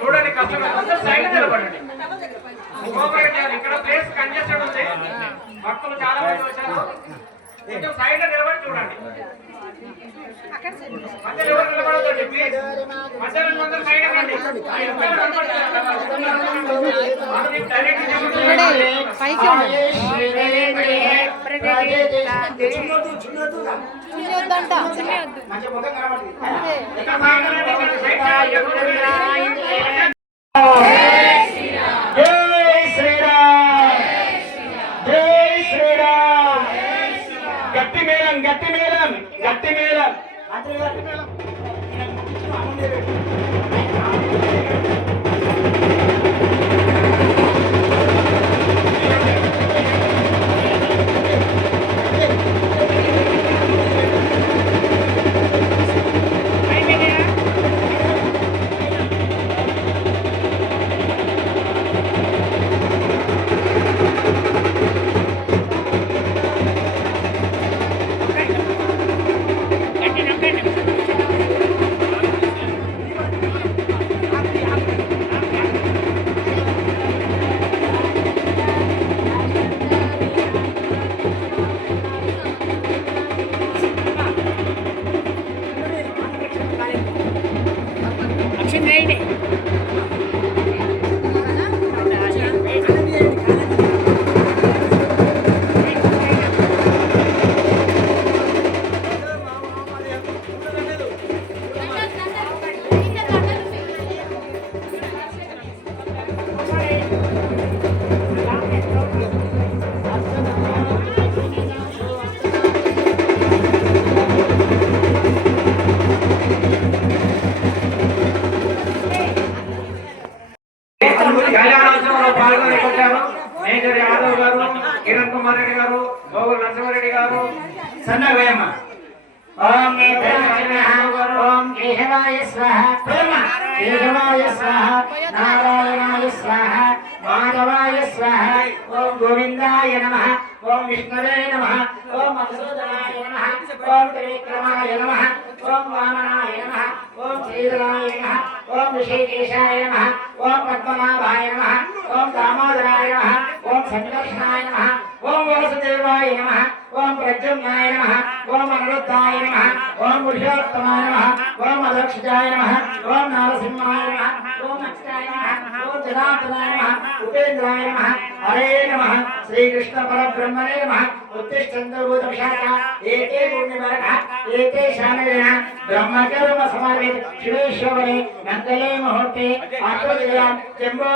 చూడండి కష్టం సైడ్ నిలబడండి. ఇక్కడ ప్లేస్ కంజెస్టెడ్ ఉంది, భక్తులు చాలా మంది వచ్చారు. కొంచెం సైడ్ నిలబడి చూడండి. మధ్యలో ఎవరు నిలబడదండి ప్లీజ్. మధ్యలో సైడ్ రండి. గట్టి మేళం గట్టి మేళం గట్టి మేళం గట్టి మేళం. కళ్యాణోత్సవంలో పాల్గొనేకొచ్చారు మేజర్ యాదవ్ గారు, కిరణ్ కుమార్ రెడ్డి గారు, గోగుల నరసింహారెడ్డి గారు, సన్నవేమ. ఓం ఓం కేశవాయ స్వాహ, కేశవాయ స్వాహ, నారాయణాయ స్వాహ, మాధవాయ స్వాహ, ఓం గోవిందాయ నమః, ఓం విష్ణవే నమః, ఓం మధుసూదనాయ నమః, ఓం త్రివిక్రమాయ నమః, ఓం వామనాయ నమః, ఓం శ్రీధరాయ నమః, ఓం ఋషికేశాయ నమః, ఓం పద్మనాభాయ నమః, ఓం దామోదరాయ నమః, ఓం సంకర్షణాయ నమః, ఓం వాసుదేవాయ నమః, ఓం ప్రద్యుమ్నాయ నమః, ఓం అనిరుద్ధాయ నమః, ఓం పురుషోత్తమాయ నమః, ఓం అదక్షిజాయ నమః, ఓం నరసింహాయ నమః, ఓం అచ్యుతాయ నమః, ఓం జనార్దనాయ నమః, ఉపేంద్రాయ నమః. హరే నమః. శ్రీకృష్ణ పరబ్రహ్మణే నమః. ఉత్తిష్టంతభూతవిశాఖ ఏతే పుణ్యవరః ఏతే శానజన బ్రహ్మకర్మ సమర్పిత శివేశ్వరే మంగళే ముహూర్తే ఆత్మజయ చెంబో